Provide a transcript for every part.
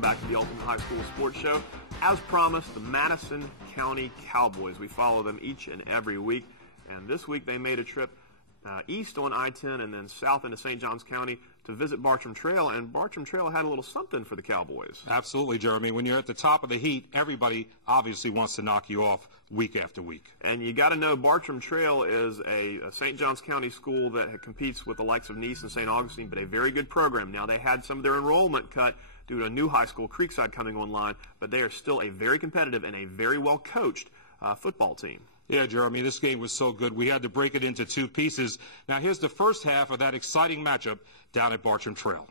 welcome back to the Ultimate High School Sports Show. As promised, the Madison County Cowboys. We follow them each and every week, and this week they made a trip east on I-10 and then south into St. Johns County to visit Bartram Trail, and Bartram Trail had a little something for the Cowboys. Absolutely, Jeremy. When you're at the top of the heat, everybody obviously wants to knock you off week after week. And you got to know Bartram Trail is a St. Johns County school that competes with the likes of Nice and St. Augustine, but a very good program. Now, they had some of their enrollment cut due to a new high school, Creekside, coming online, but they are still a very competitive and a very well-coached football team. Yeah, Jeremy, this game was so good we had to break it into two pieces. Now, here's the first half of that exciting matchup down at Bartram Trail.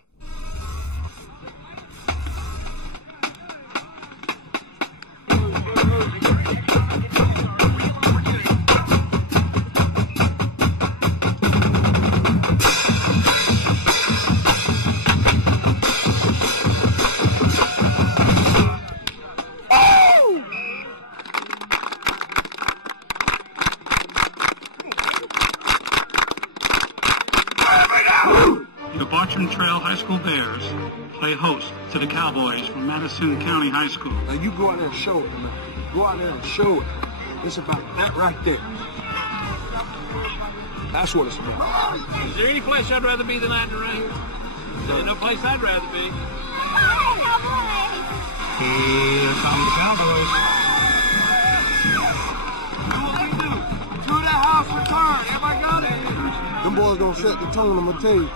The Bartram Trail High School Bears play host to the Cowboys from Madison County High School. Now you go out there and show it, man. Go out there and show it. It's about that right there. That's what it's about. Is there any place I'd rather be than out in the rain? There's no place I'd rather be. Here come the Cowboys. To the house return. Everybody got it? Them boys gonna set the tone, I'm gonna tell you.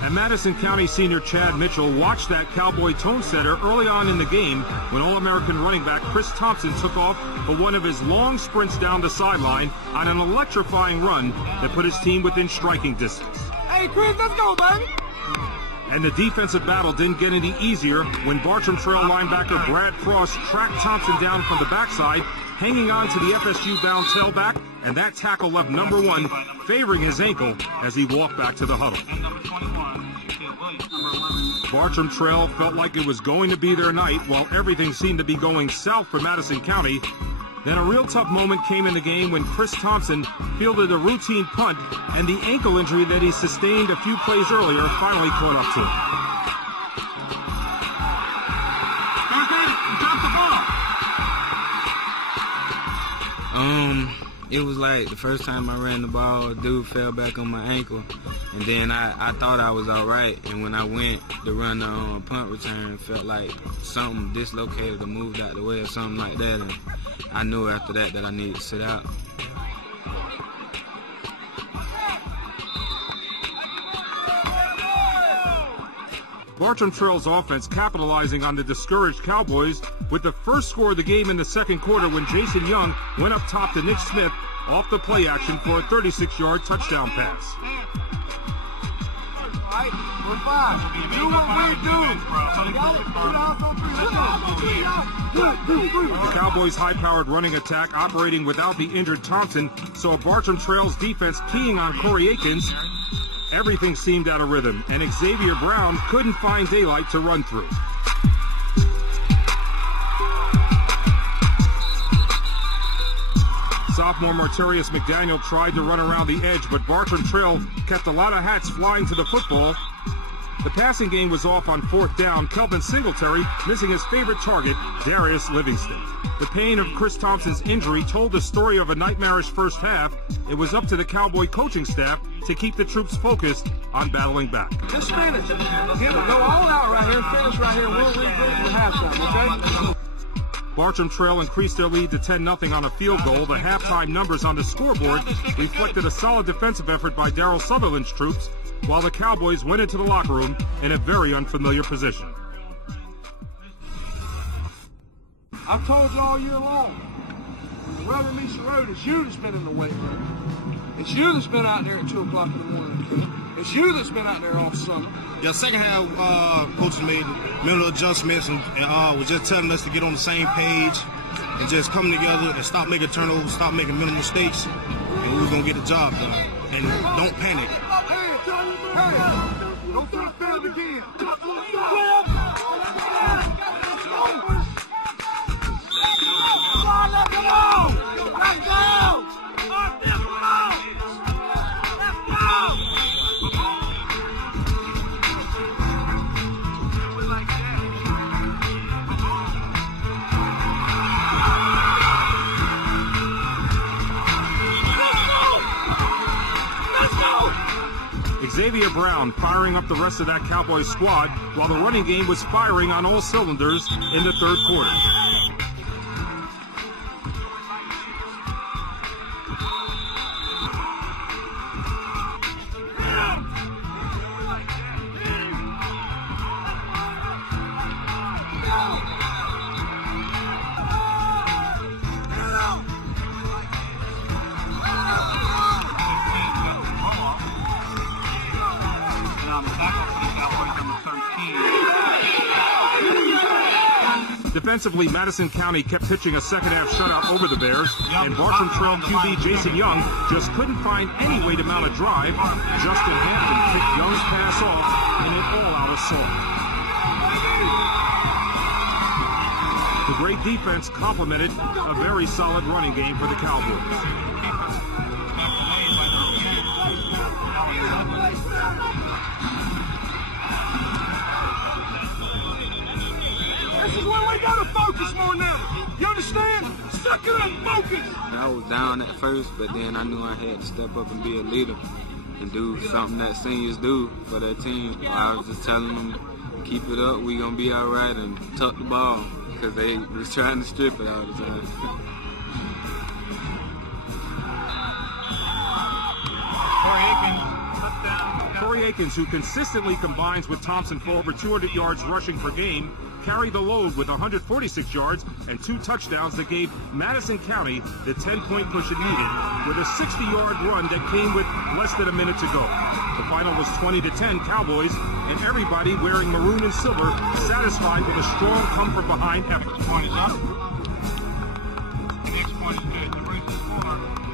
And Madison County senior Chad Mitchell watched that Cowboy tone setter early on in the game when All-American running back Chris Thompson took off for one of his long sprints down the sideline on an electrifying run that put his team within striking distance. Hey, Chris, let's go, baby. And the defensive battle didn't get any easier when Bartram Trail linebacker Brad Frost tracked Thompson down from the backside, hanging on to the FSU-bound tailback, and that tackle left number one favoring his ankle as he walked back to the huddle. Bartram Trail felt like it was going to be their night while everything seemed to be going south for Madison County. Then a real tough moment came in the game when Chris Thompson fielded a routine punt, and the ankle injury that he sustained a few plays earlier finally caught up to him. It was like the first time I ran the ball, dude fell back on my ankle, and then I thought I was all right, and when I went to run the punt return, it felt like something dislocated or moved out the way or something like that, and I knew after that I needed to sit out. Bartram Trail's offense capitalizing on the discouraged Cowboys with the first score of the game in the second quarter when Jason Young went up top to Nick Smith off the play action for a 36-yard touchdown pass. The Cowboys' high-powered running attack operating without the injured Thompson saw Bartram Trail's defense keying on Corey Akins. Everything seemed out of rhythm, and Xavier Brown couldn't find daylight to run through. Sophomore Martarius McDaniel tried to run around the edge, but Bartram Trail kept a lot of hats flying to the football. The passing game was off on fourth down, Kelvin Singletary missing his favorite target, Darius Livingston. The pain of Chris Thompson's injury told the story of a nightmarish first half. It was up to the Cowboy coaching staff to keep the troops focused on battling back. Just finish. Go all out right here and finish right here, and we'll regroup at halftime, okay? Bartram Trail increased their lead to 10-0 on a field goal. The halftime numbers on the scoreboard reflected a solid defensive effort by Darryl Sutherland's troops, while the Cowboys went into the locker room in a very unfamiliar position. I've told you all year long, when the rubber meets the road, it's you that's been in the weight room. It's you that's been out there at 2 o'clock in the morning. It's you that's been out there all summer. Yeah, second half, coaches made mental adjustments and was just telling us to get on the same page and just come together and stop making turnovers, stop making minimal mistakes, and we were going to get the job done. And don't panic. Don't try to fail again. Let's go! Xavier Brown firing up the rest of that Cowboys squad while the running game was firing on all cylinders in the third quarter. Defensively, Madison County kept pitching a second-half shutout over the Bears, and Bartram Trail QB Jason Young just couldn't find any way to mount a drive. Justin Hampton picked Young's pass off in an all-out assault. The great defense complemented a very solid running game for the Cowboys. This is where we gotta focus more now. You understand? Suck it up, focus. I was down at first, but then I knew I had to step up and be a leader and do something that seniors do for their team. I was just telling them, keep it up, we gonna be all right, and tuck the ball, because they was trying to strip it all the time. Corey Akins, who consistently combines with Thompson for over 200 yards rushing per game, carried the load with 146 yards and 2 touchdowns that gave Madison County the 10-point push it needed, with a 60-yard run that came with less than a minute to go. The final was 20-10 Cowboys, and everybody wearing maroon and silver satisfied with a strong come-from-behind effort.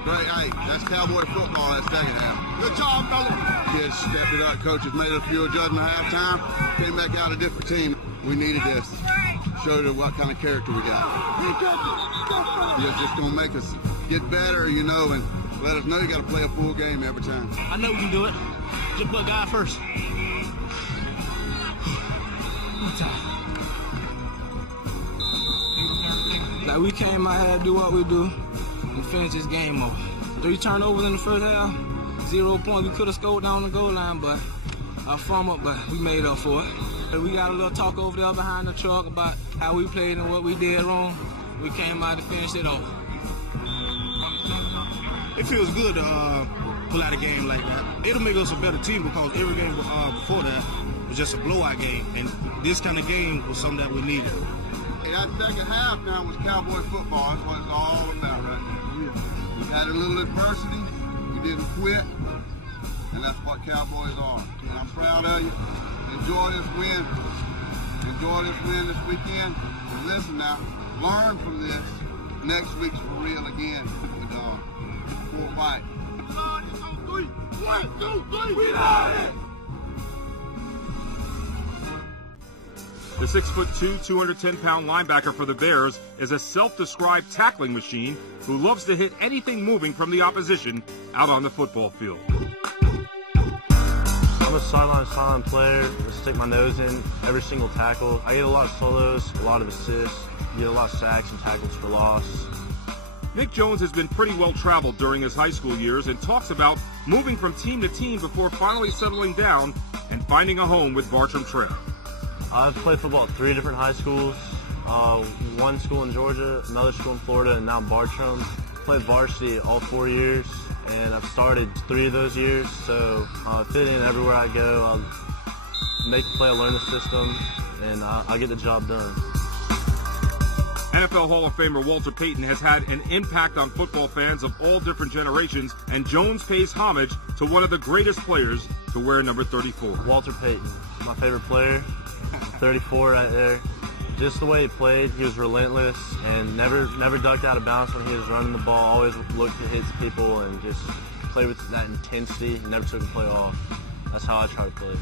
Great, hey, that's Cowboy football that second half. Good job, fella. Kids stepped it up. Coaches made a few adjustments at halftime. Came back out a different team. We needed this. Showed them what kind of character we got. It's just going to make us get better, you know, and let us know you got to play a full game every time. I know we can do it. Just put a guy first. Like, we came out here to do what we do and finish this game off. 3 turnovers in the first half, 0 points. We could have scored down the goal line, but I fumbled, but we made up for it. We got a little talk over there behind the truck about how we played and what we did wrong. We came out to finish it off. It feels good to pull out a game like that. It'll make us a better team because every game before that was just a blowout game, and this kind of game was something that we needed. Hey, that second half now was Cowboy football. That's what it's all about right now. We had a little adversity. We didn't quit, and that's what Cowboys are. And I'm proud of you. Enjoy this win. Enjoy this win this weekend. And listen now, learn from this. Next week's for real again with Fort White. 1, 2, 3, we got it! The 6'2", 210-pound linebacker for the Bears is a self-described tackling machine who loves to hit anything moving from the opposition out on the football field. I'm a sideline player. I stick my nose in every single tackle. I get a lot of solos, a lot of assists, get a lot of sacks and tackles for loss. Nick Jones has been pretty well traveled during his high school years and talks about moving from team to team before finally settling down and finding a home with Bartram Trail. I've played football at 3 different high schools, one school in Georgia, another school in Florida, and now Bartram. Played varsity all 4 years, and I've started 3 of those years, so I fit in everywhere I go. I'll make a play, I'll learn the system, and I'll get the job done. NFL Hall of Famer Walter Payton has had an impact on football fans of all different generations, and Jones pays homage to one of the greatest players to wear number 34. Walter Payton, my favorite player, 34 right there. Just the way he played, he was relentless and never ducked out of bounds when he was running the ball, always looked to hit people and just played with that intensity, never took a play off. That's how I try to play.